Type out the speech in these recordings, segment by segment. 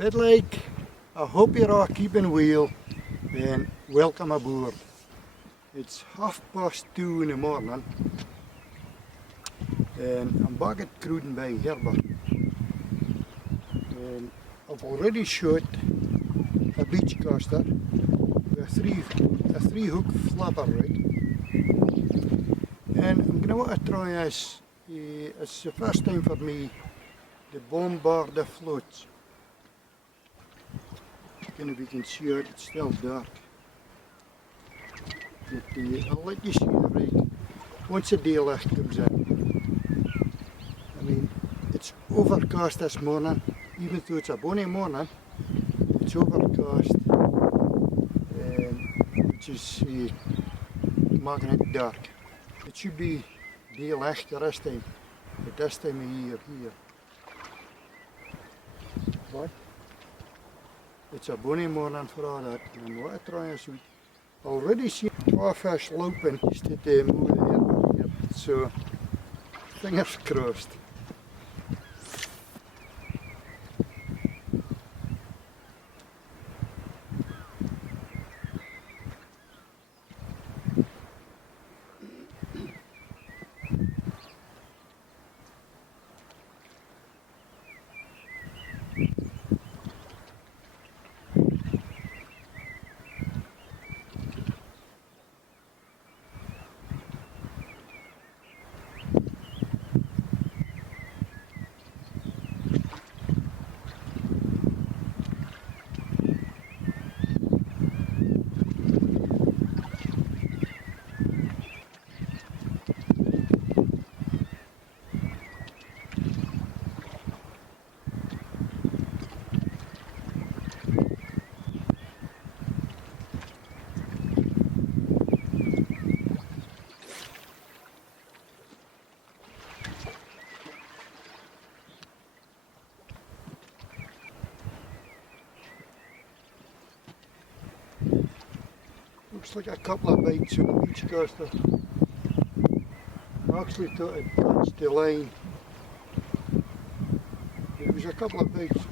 Fit like, I hope you're all keeping well and welcome aboard. It's 2:30 in the morning and I'm back at Cruden by harbour. And I've already shot a beach caster with a three hook flapper rig. And I'm going to want to try this. It's the first time for me to bombard the floats. I don't know if you can see it, it's still dark. But I'll let you see the rig once the daylight comes in. I mean, it's overcast this morning, even though it's a bonny morning, it's overcast, which is making it dark. It should be daylight this time, at this time of year here. But it's a bonny morning for all that, and what I try is we already seen 2 fish louping just at the move the here, so fingers crossed. Looks like a couple of bites on the beach caster. I actually thought I'd touched the line. It was a couple of bites.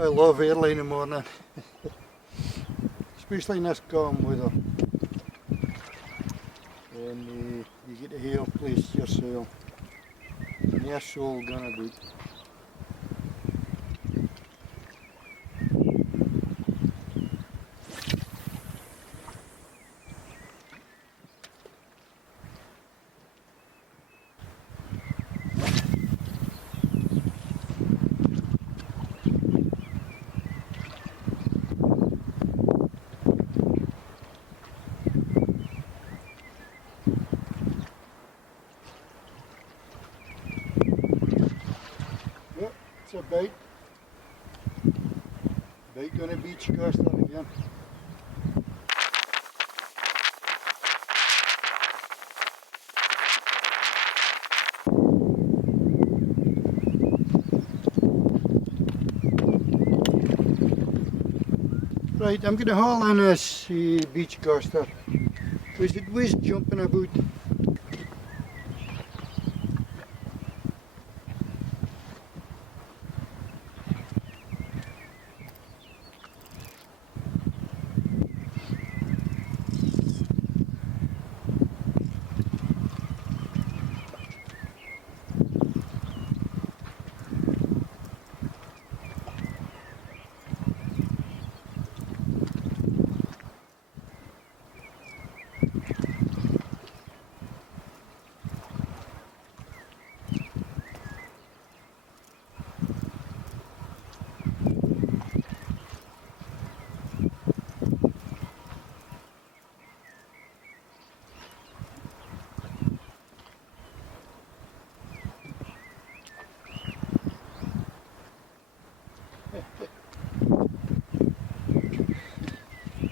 I love early in the morning, especially in this calm weather, and you get to help place yourself, and that's all gonna be. It's a bait. Bait on a beach caster again. Right, I'm going to haul in this beach caster because it was jumping about.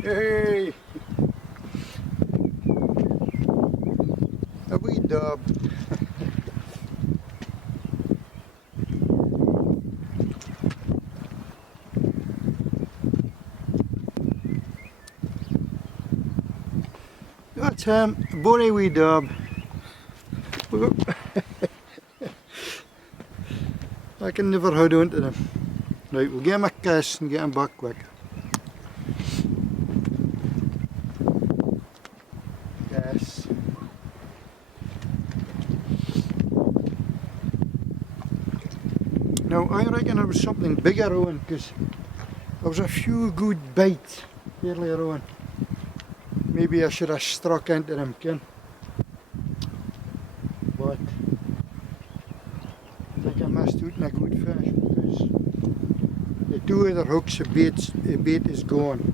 Hey! A wee dab. That's him, a bonny wee dab. I can never hold on to them. Right, we'll give him a kiss and get him back quick. Yes. Now I reckon there was something bigger on, because there was a few good bites earlier on. Maybe I should have struck into them, Ken. But I think I missed out on a good fish, because the two other hooks, the bait is gone.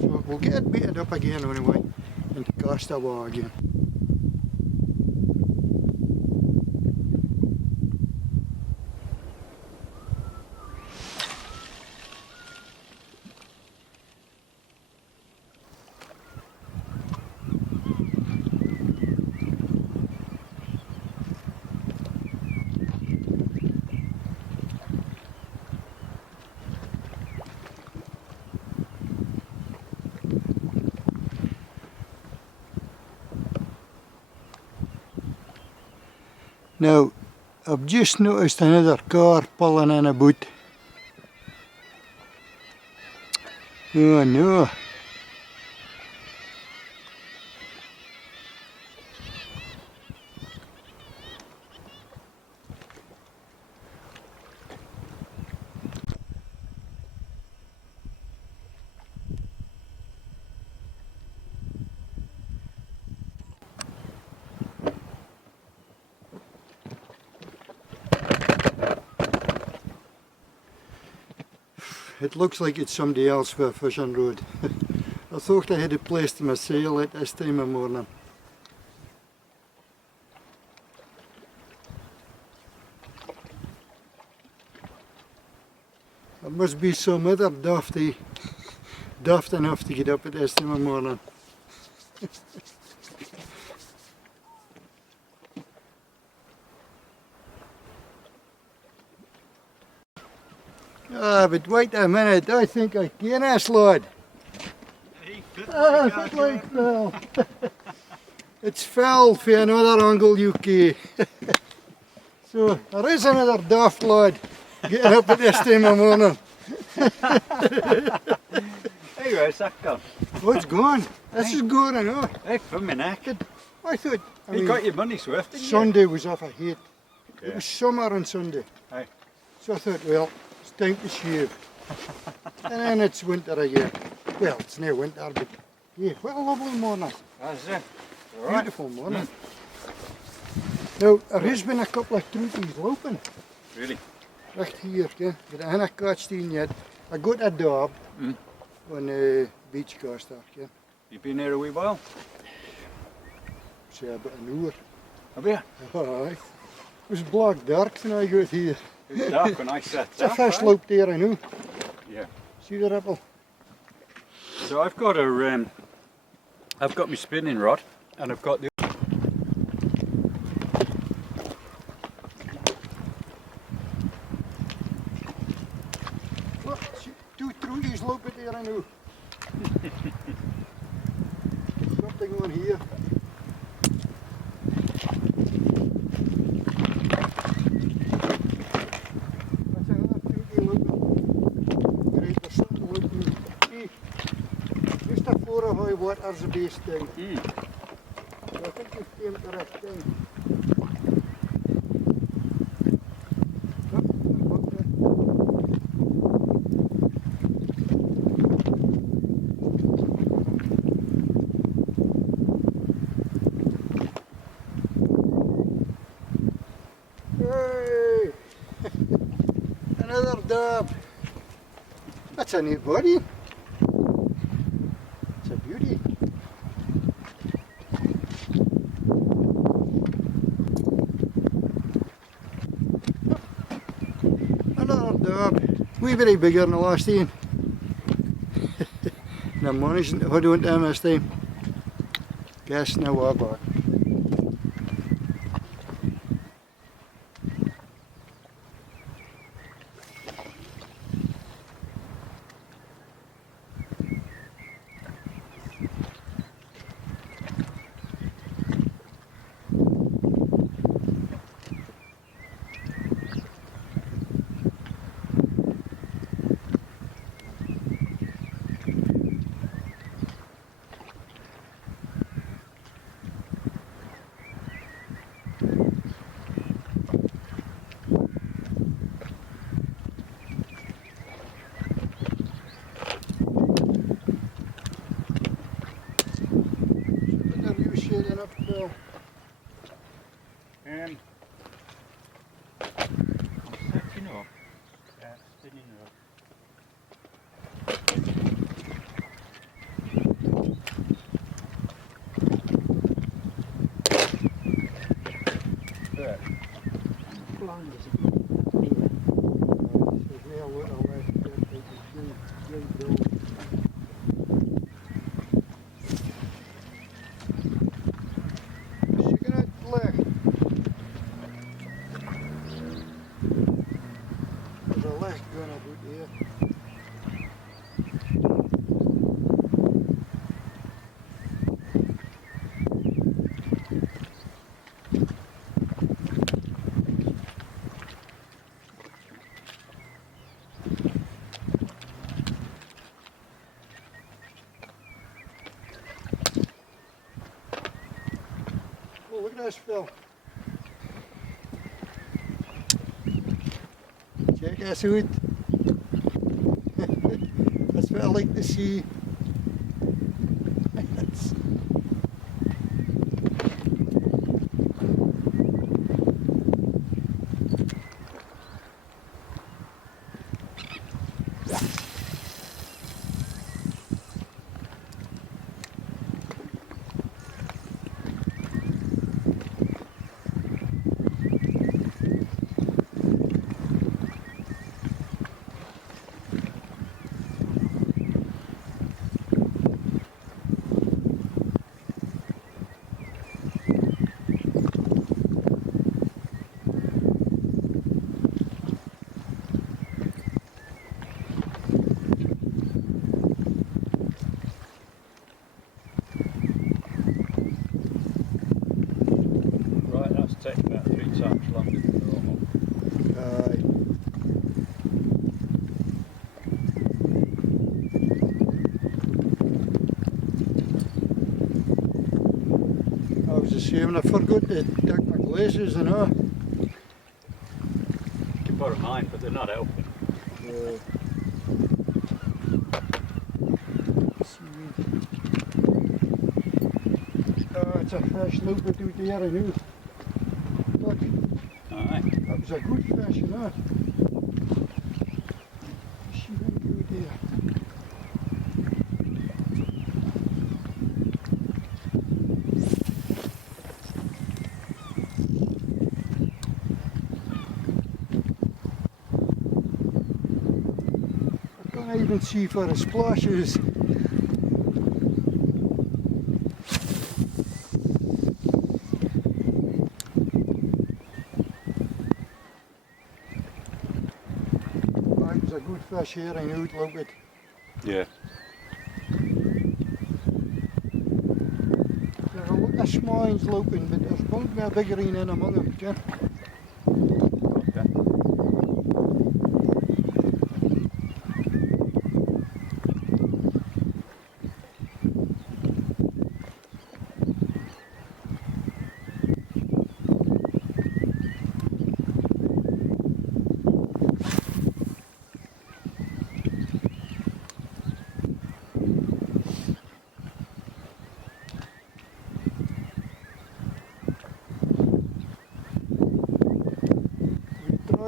So we'll get it baited up again anyway and cast away again. Now, I've just noticed another car pulling in a boat. Oh no. It looks like it's somebody else for a fishing rod. I thought I had it placed in my sail at this time of morning. There must be some other daft enough to get up at this time of morning. Ah, but wait a minute, I think I can this lad. Ah, it's like Phil. It's Phil for another Angle UK. So there is another daft lad getting up at this time of morning. Hey, where's that gone? Oh, it's gone. This is good, I know. Hey, from me naked. I thought, You got your money's worth, didn't you? Sunday was off a hate. Yeah. It was summer on Sunday. Aye. So I thought, well, it's time to shave. And then it's winter again. Well, it's no winter, but yeah, what a lovely morning. That's it. Beautiful morning. Now, there has been a couple of trouties louping Really? right here, yeah, but I haven't caught in yet. I got a dab on a beach caster, yeah. You've been here a wee while? Say about an hour. Have you? Aye. It was black dark when I got here. It was dark when I set It's a fish loop there, I know. Yeah. See the ripple? So I've got my spinning rod, and I've got the Look, two trouties looping there, I know. Something on here. That's another troutie looping. Great, there's something looping. See, just a 4 of high water's the base thing. So I think we've came to that thing. Hey! Another dab. That's a neat body. It's a beauty. Another dab. Wee bit bigger than the last one. De man is gedoen aan mijn steen. Gas nou ook. I'm setting up. Yeah, spinning up. There. Oh, look at this, Phil. Check this out. That's what I like to see. Take about 3 times longer than normal. I was assuming I forgot to take my glasses and all. You can borrow mine, but they're not helping. It's a fresh loop out there, I knew. Look, Aye. that was a good fish, you know. See that good there. I can't even see for the splashes. There's a good fish here, I know it, look it. Yeah. There's a lot of smines looping, but there's going to be a bigger one in among them, Jim. Okay.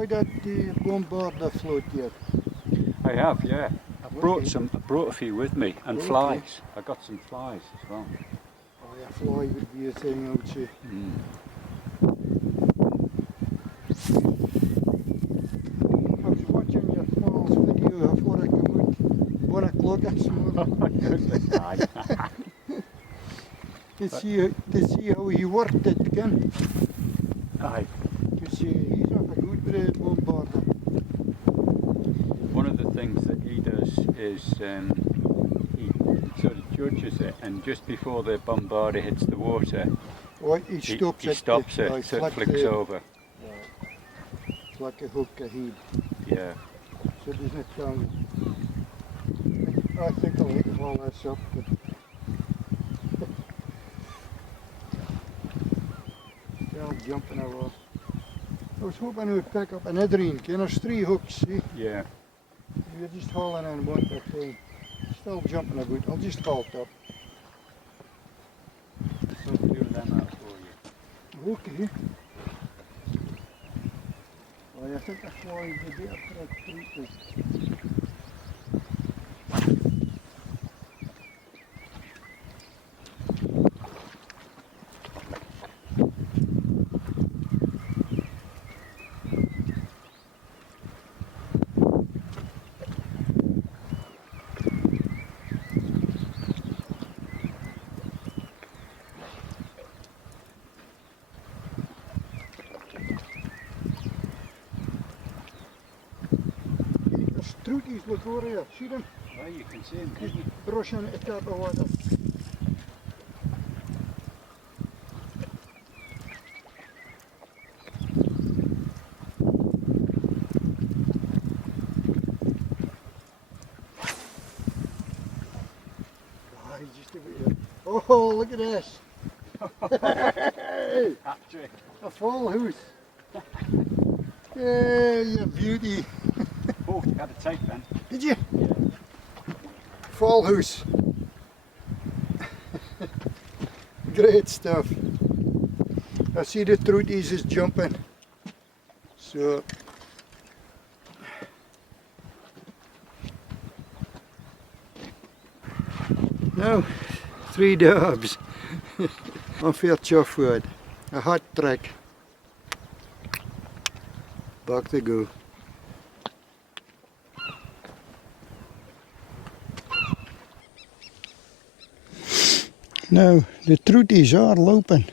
That bombard the float yet? I have, yeah. I brought a few with me, and Okay. flies. I got some flies as well. Oh yeah, fly would be a thing, I would say. I was watching your Paul's video before I come out. 1 o'clock this morning. Aye. To see how he worked it, Ken. Aye. To see he's not a good bread bombarder. One of the things that he does is he sort of judges it, and just before the bombarder hits the water, Oh, he stops he it. stops it, Right, so it flicks over. It's like a hook ahead. Yeah. So there's no tongue. I think I'll hit all this up. But still jumping over. I was hoping I would pick up an Adrian. There's 3 hooks, see? Yeah. You're just hauling in one at a time. Still jumping about. I'll just halt up. So do them out for you. Okay. Well, I think that's why you get up to that treat. Trouties look over here, see them? Well, you can see him, can't you? Brushing at the top of water. Ah, he's just about here. Oh, look at this. Hey, Hat trick. a full house. Yeah, you beauty. Oh, you had a tape then. Did you? Yeah. Full house. Great stuff. I see the trouties is jumping. So now 3 dabs. Off your chuff wood. A hot track. Back they go. Now the trouties are louping.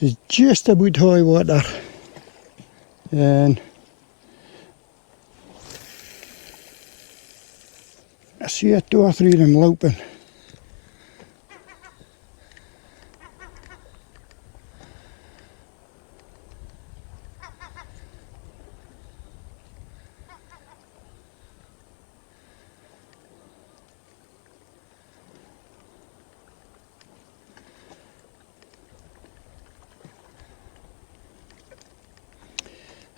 It's just about high water, and I see 2 or 3 of them louping.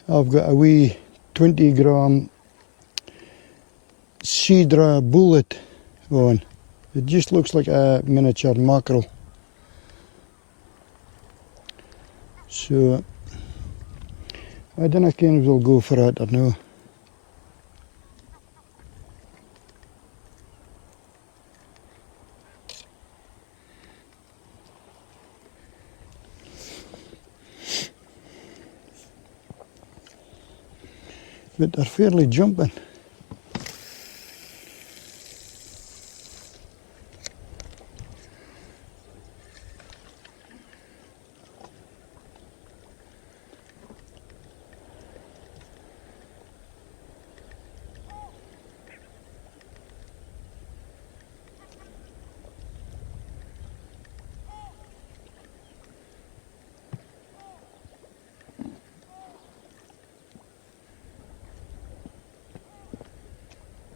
I've got a wee 20-gram cedra bullet on. It just looks like a miniature mackerel. So I don't know if we'll go for it or no. But they're fairly jumping.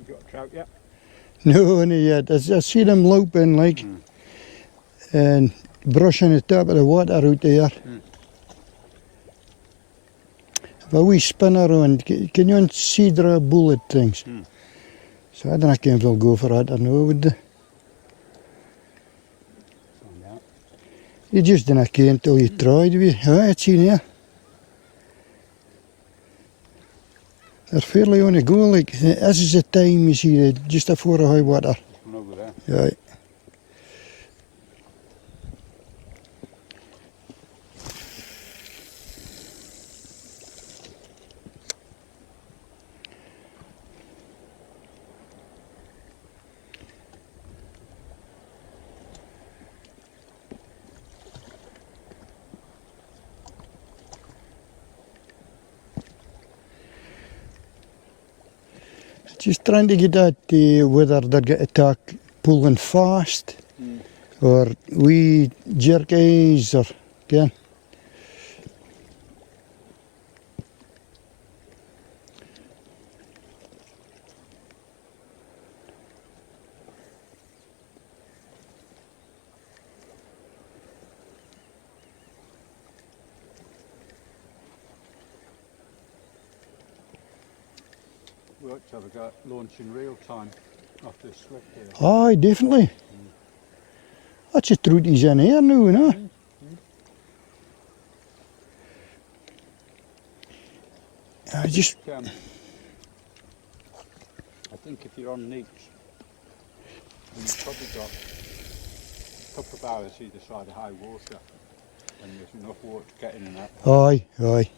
You got a trout yet? No, not yet. I see them louping like and brushing the top of the water out there. Have a wee spinner on. Can you on cedra bullet things? So I don't know if they'll go for that or no, would they? Find out. You just don't know until you try, do you? Ah, it's in here. They're fairly on the go, like this is the time you see just before the high water. One over there. Yeah. just trying to get at whether they're going to attack pulling fast or wee jerk eyes or again. We ought to have a go at launching real time after this slip here. Aye, definitely. That's a trout he's in here now, you know. I just... I think if you're on neeks, you've probably got a couple of hours either side of high water, and there's enough water to get in and out. Aye, aye.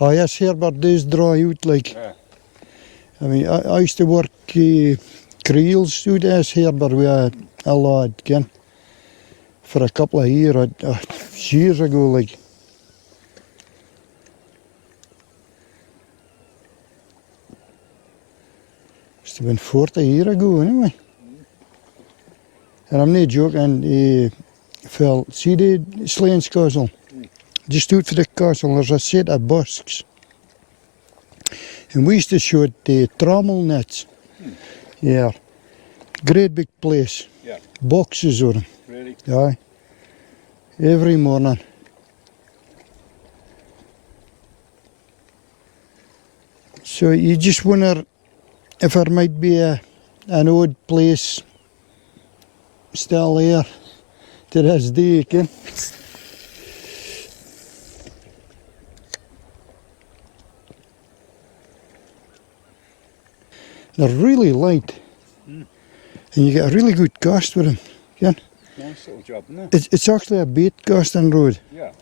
Aye, yes, harbour does dry out, like. Yeah. I mean, I used to work creels out as harbour with a lad, again, for a couple of years, years ago, like. Must have been 40 years ago, anyway. And I'm not joking, Phil, see the Slains Castle? Just out for the castle, there's a set of busks. And we used to shoot the trommel nets. Yeah. Great big place. Yeah. Boxes of them. Really? Aye. Every morning. So you just wonder if there might be an old place still there to this day, ken? They're really light, and you get a really good cast with them. Ken? Nice little job, isn't it? It's actually a bait casting rod. Yeah.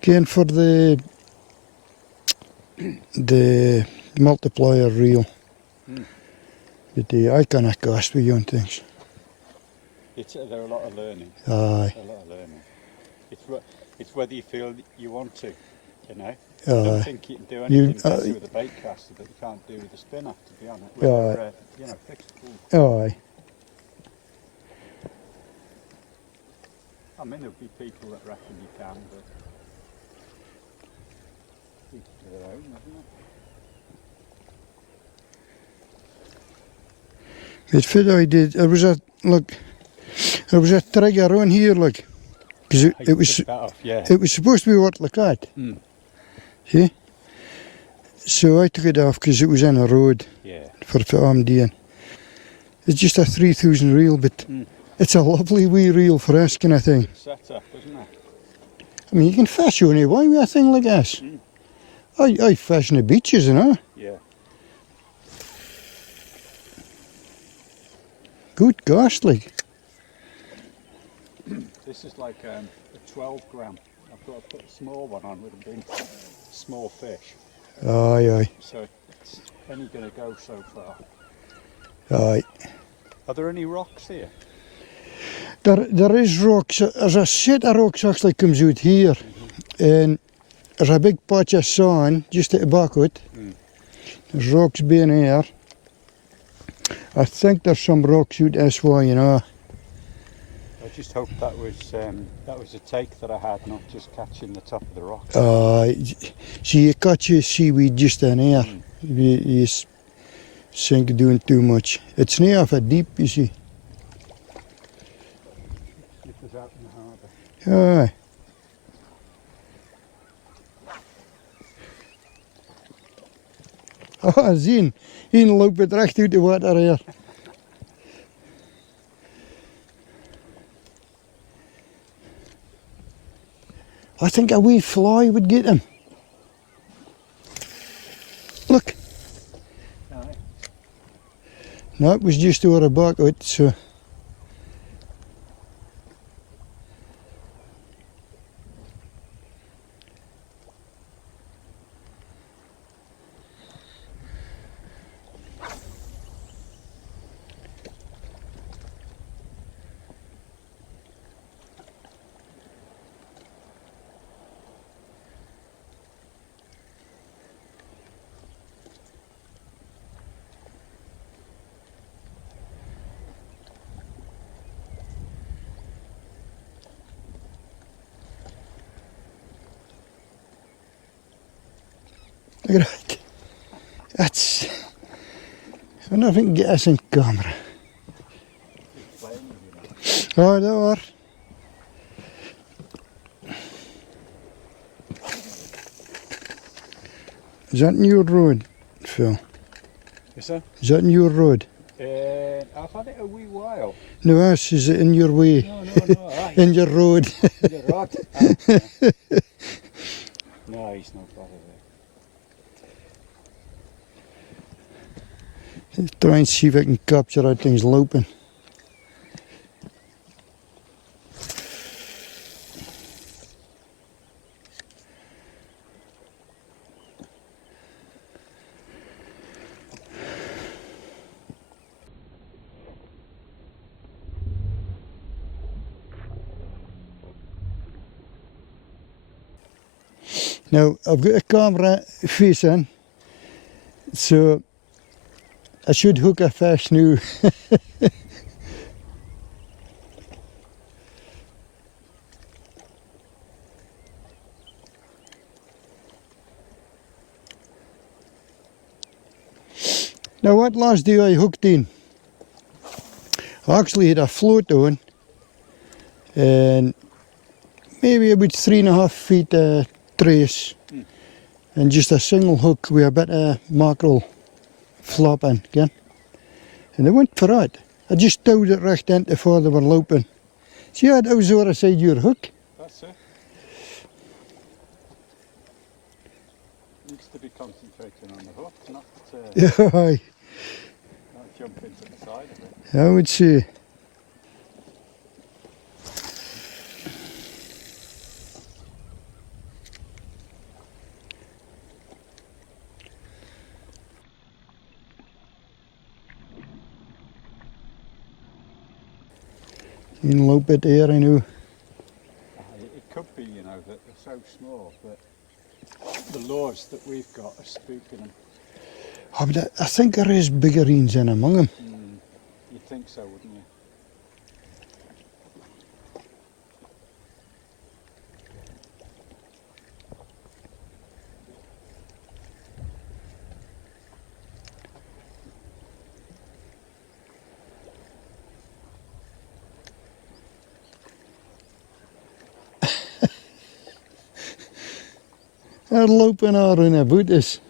Ken, for the multiplier reel. But I cannot cast with young things. There are a lot of learning. Aye. A lot of learning. It's whether you feel you want to, you know. I don't think you can do anything better with a bait caster that you can't do with a spinner, to be honest. With you know, fixed pool. Aye. I mean, there'll be people that reckon you can, but each to their own, isn't it? But fit I did, there was a trigger on here, like, because it was supposed to be worked like that. See? So I took it off because it was in a road for doing. It's just a 3000 reel, but it's a lovely wee reel for this kind of thing. Good setup, isn't it? I mean, you can fish on it, why with a thing like this? I fish in the beaches, you know. Yeah. Good gosh, like. This is like a 12 gram. I've got to put a small one on with a big small fish. Aye, aye. So it's only going to go so far. Aye. Are there any rocks here? There is rocks. There's a set of rocks actually comes out here. And there's a big patch of sand just at the back of it. There's rocks being here. I think there's some rocks out this way, you know. I just hope that was a take that I had, not just catching the top of the rock. See, you catch your seaweed just in here. You sink doing too much. It's not off a deep, you see. It was out in the harbour. Aye. Oh, zien. Hier loopt het recht uit de water hier. I think a wee fly would get him. Look. Aye. No, it was just over the back of it, so. Look at that. That's... I wonder if we can get us in camera. Oh, there are. Is that in your road, Phil? Is that? Is that in your road? I've had it a wee while. No, us, is it in your way? No, no. In your road. In the rod. Yeah. No, he's not bothered there. Try and see if I can capture that thing's louping. Now, I've got a camera facing, so I should hook a fish now. Now, what last day I hooked in? I actually had a float on, and maybe about 3.5 feet trace, and just a single hook with a bit of mackerel flopping again. And I went for it. I just towed it right into before they were louping. See how that was over side your hook? That's it. Needs to be concentrating on the hook, not Yeah, not jump into the side of it. I would say. In low bit here, I know. It could be, you know, that they're so small, but the lures that we've got are spooking them. Oh, but I think there is bigger ones in among them. You'd think so, wouldn't you? They're louping out in about us.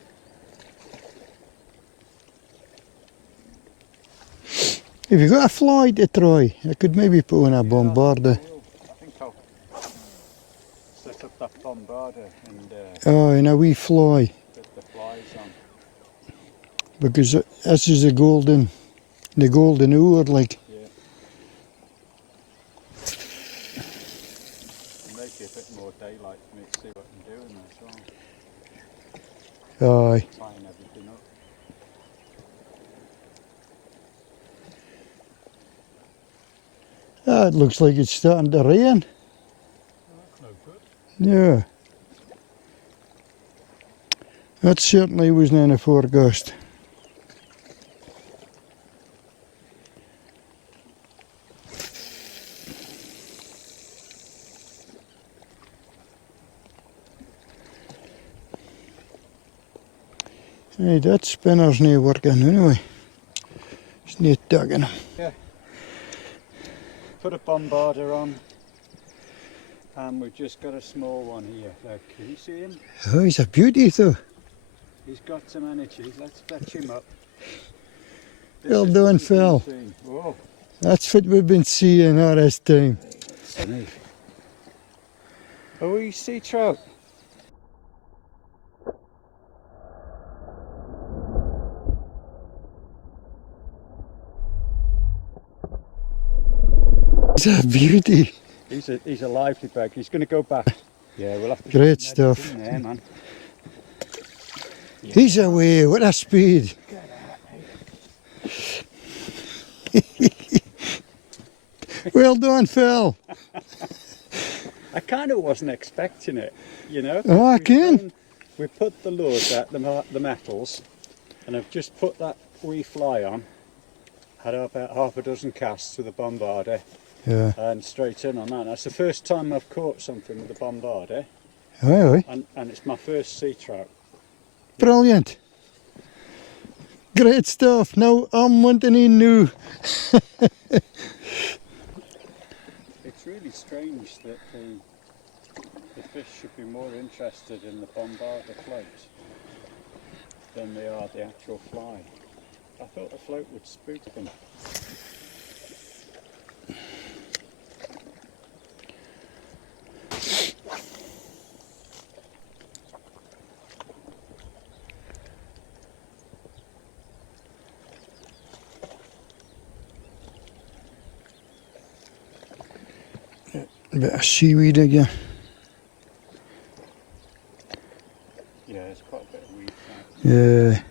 If you got a fly to try, I could maybe put on a bombarder. I think I'll set up that bombarder and Oh, and a wee fly. put the flies on. Because this is the golden oar, like. Yeah. Make it a bit more daylight for me to see what I'm doing as well. Aye. Tying everything up. Ah, it looks like it's starting to rain. That's no good. Yeah. That certainly wasn't in the forecast. Hey, that spinner's not working anyway. It's not tugging him. Yeah. Put a bombarder on, and we've just got a small one here. Look, can you see him? Oh, he's a beauty though. He's got some energy. Let's fetch him up. Well done, Phil. Whoa. That's what we've been seeing all this time. Oh, you see trout? He's a beauty. He's a lively bag. He's going to go back. Yeah, we'll have to. Great stuff. There, man. Yeah. He's away, what a speed. Well done, Phil. I kind of wasn't expecting it, you know. Oh, I can. We put the lures at the metals, and I've just put that wee fly on. Had about half a dozen casts with a bombarder. Yeah. And straight in on that. That's the first time I've caught something with a bombarder, Aye, aye. and it's my first sea trout. Brilliant. Great stuff. Now I'm wanting in new. It's really strange that the fish should be more interested in the bombarder float than they are the actual fly. I thought the float would spook them. A bit of seaweed again. Yeah, there's quite a bit of weed there. Yeah.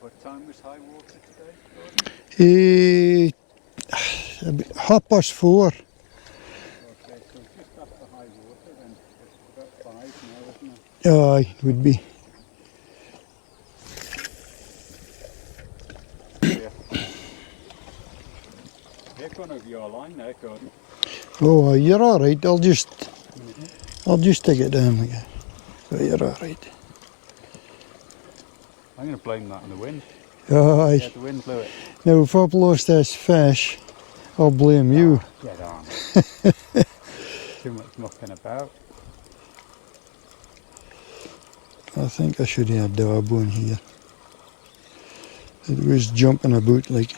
What time was high water today, Gordon? 4:30. Okay, so just after high water then. It's about 5 now, isn't it? Aye, it would be. Yeah. They're going over your line there, Gordon. Oh, you're all right. I'll just take it down again. So you're all right. I'm going to blame that on the wind. Aye. Yeah, the wind blew it. Now, if I've lost this fish, I'll blame you. Get on. Too much mucking about. I think I should have a dab on here. It was jumping about like.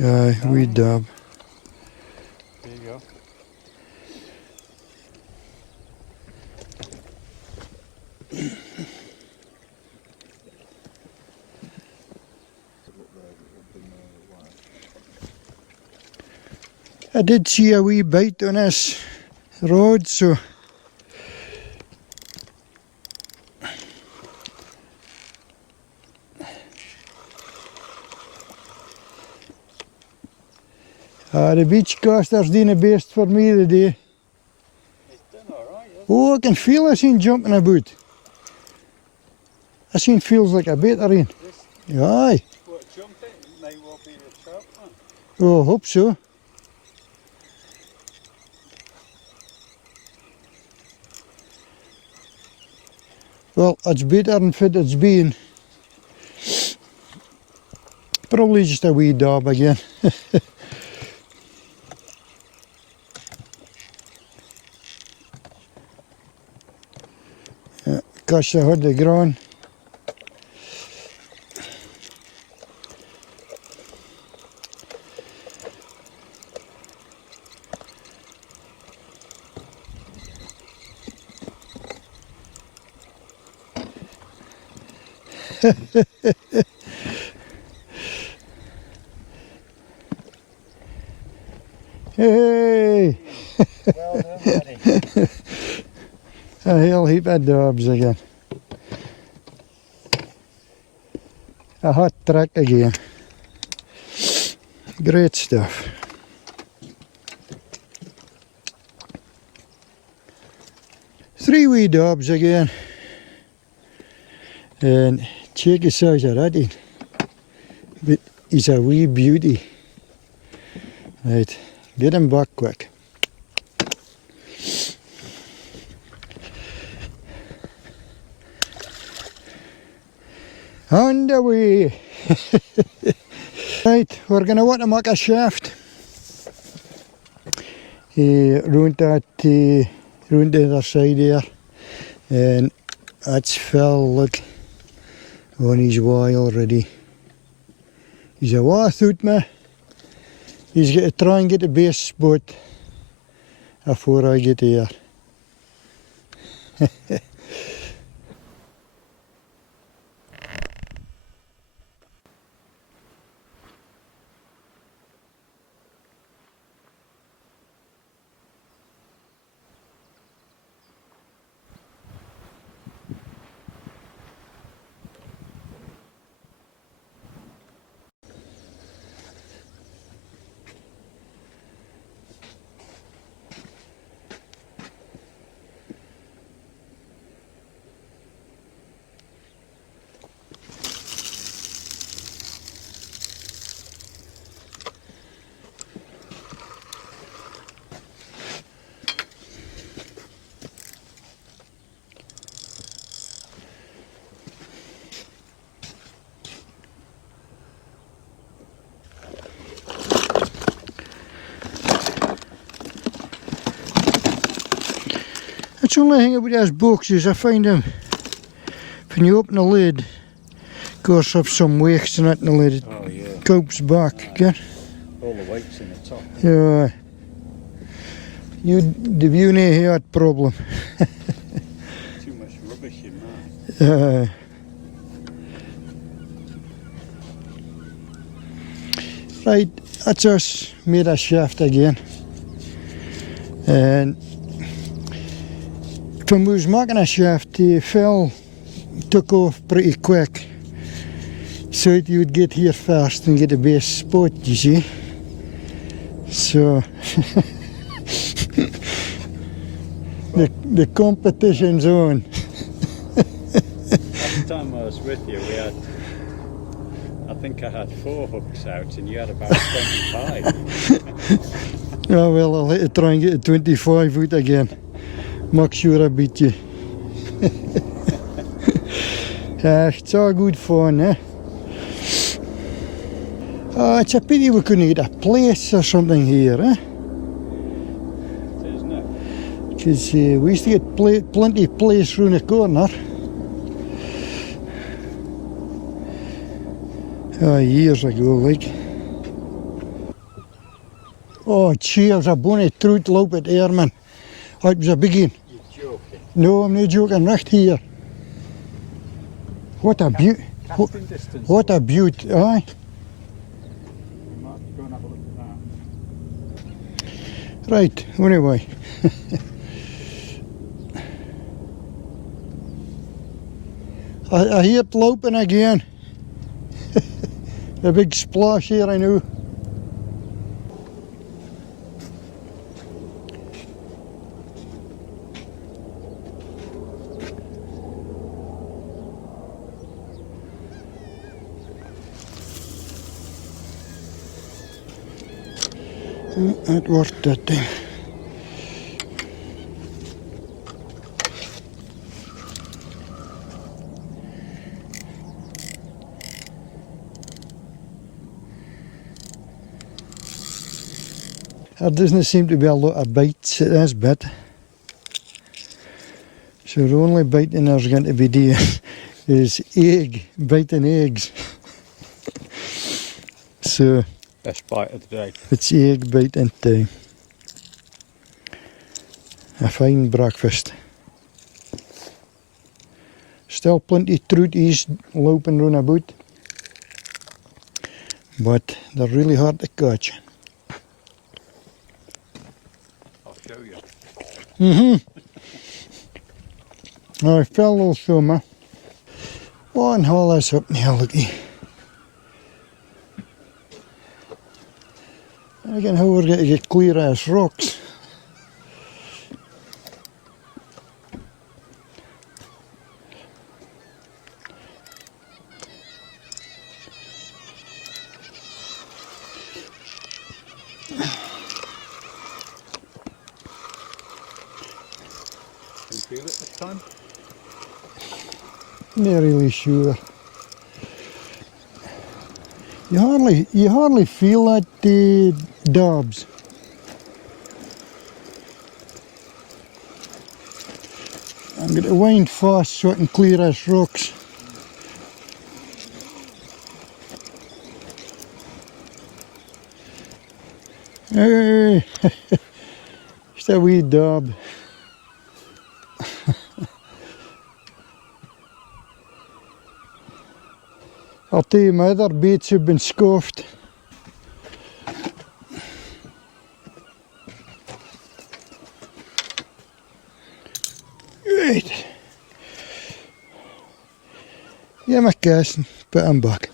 Aye, wee dab. There you go. I did see a wee bite on this rod, so the beach caster's doing the best for me today. It's done alright, hasn't it? Oh, I can feel this thing jumping about. This thing feels like a better in. This, Aye. what, jumping may well be a trout one. Oh, I hope so. Well, it's better than fit it's been. Probably just a wee dab again. Yeah, gosh, I heard the groan. Hey! Well done, buddy. A whole heap of dabs again. A hot track again. Great stuff. Three wee dabs again. And check the size of that in. But he's a wee beauty. Right, get him back quick. On the way. Right, we're going to want to make a shaft. Round the other side there. And that's Phil, look, on his way already. He's a way through me. He's got to try and get the base spot before I get here. That's the only thing about those boxes, I find them, when you open the lid, of course have some wax in it and the lid, it copes back again. All the weight's in the top. Yeah. The view near here had problem. Too much rubbish in that. Right, that's us made a shaft again. And when we was making a shaft, the fell took off pretty quick. So you would get here first and get the best spot, you see. So the competition's on. Last time I was with you, I think I had 4 hooks out and you had about 25. Oh well, I'll have to try and get a 25 out again. Make sure I beat you. It's all good fun, eh? Oh, it's a pity we couldn't get a place or something here, eh? Isn't it? Because we used to get plenty of place round the corner. Oh, years ago, like. Oh, cheers, a bonny trout lopen there, man. Oh, it was a big one. You're joking. No, I'm not joking, right here. What a beaut. Casting distance. What a beaut, aye. You might go and have a look at that. Right, anyway. I hear it looping again. A big splash here, I know. It worked that thing. There doesn't seem to be a lot of bites at this bit. So the only biting there's going to be there is biting eggs. So Best bite of the day. it's egg biting time. A fine breakfast. Still plenty of trouties looping round about, but they're really hard to catch. I'll show you. I fell all summer. One hole is up now, looky. Again, how we're going to get clear as rocks. Can you feel it this time? Not really sure. You hardly feel that dabs. I'm going to wind fast so I can clear as rocks. Hey, just a wee dab. I'll tell you, my other baits have been scoffed. Right. Yeah, my casting, but I'm back.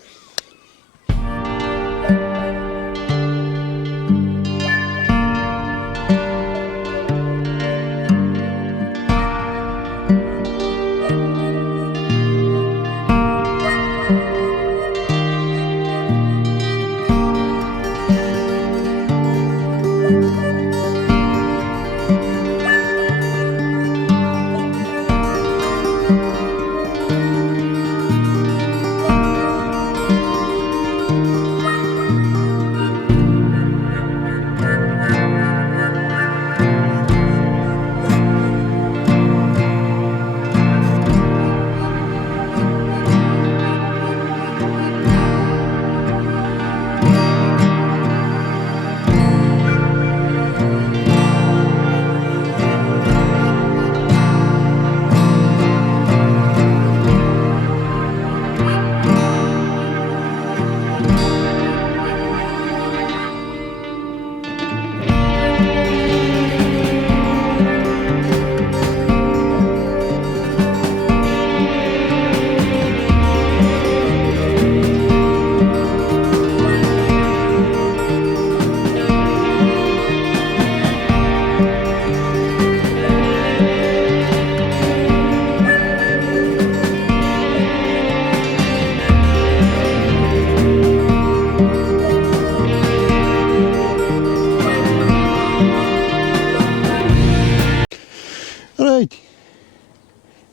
Right,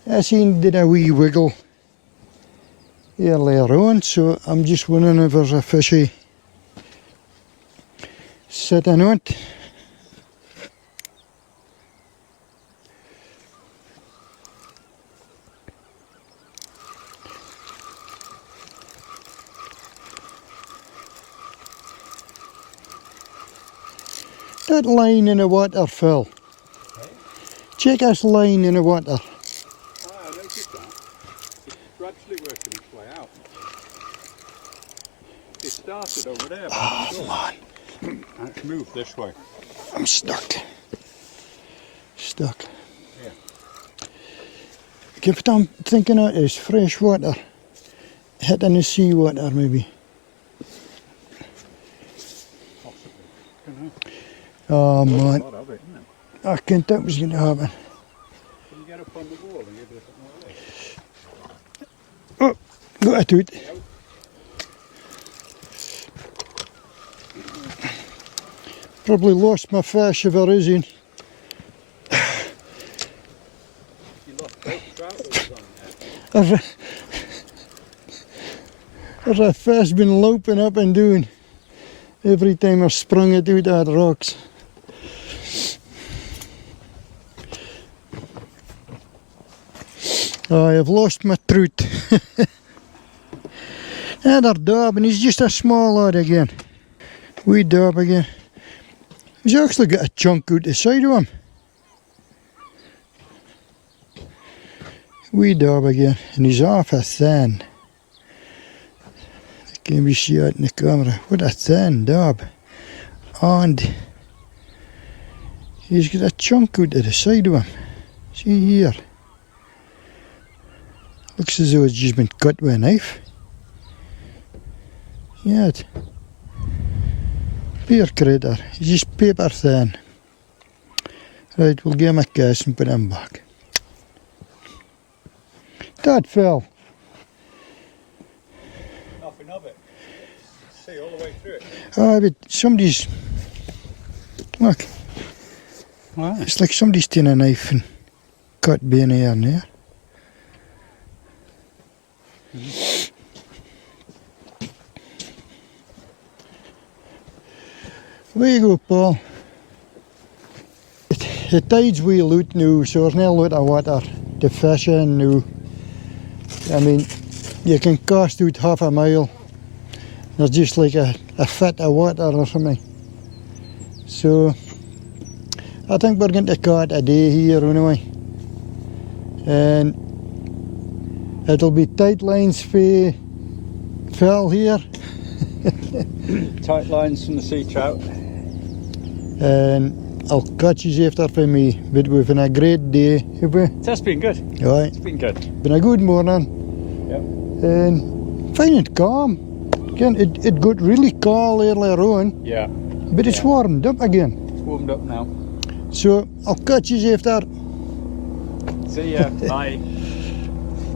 I seen did a wee wiggle earlier on, so I'm just wondering if there's a fishy sitting on it. That line in the water, Phil. Check this line in the water. I noticed that. It's gradually working its way out. It started over there. Oh, man. Let's move this way. I'm stuck. Stuck. Yeah. If I'm thinking of is fresh water. Hitting the sea water, maybe. Oh man, I can't think what's going to happen. Can you get up on the wall and give it a bit more weight? Oh, got a toot. Probably lost my fish if there is any. You lost both trout on there. There's a fish been loping up and down every time I sprung it out of the rocks. I have lost my trout. Another dab, and he's just a small lad again. Wee dab again. He's actually got a chunk out the side of him. Wee dab again, and he's off a thin. Can we see it in the camera? What a thin dab. And he's got a chunk out to the side of him. See here. Looks as though it's just been cut with a knife. Yeah. Pier critter. He's just paper thin. Right, we'll give him a kiss and put him back. That fell. Nothing of it. See all the way through it. Ah, but somebody's. Look. Wow. It's like somebody's taken a knife and cut being here and there. There you go, Paul. The tide's wheel out now, so there's not a lot of water to fish in now. I mean, you can cast out half a mile. There's just like a foot of water or something. So, I think we're going to call it a day here anyway. And it'll be tight lines for Phil here. Tight lines from the sea trout. And I'll catch you after for me. But we've been a great day, have we? That's been good. Right. It's been good. Been a good morning. Yep. And fine and calm. Again, it got really cold earlier on. Yeah. But it's warmed up again. It's warmed up now. So I'll catch you after. See ya. Bye.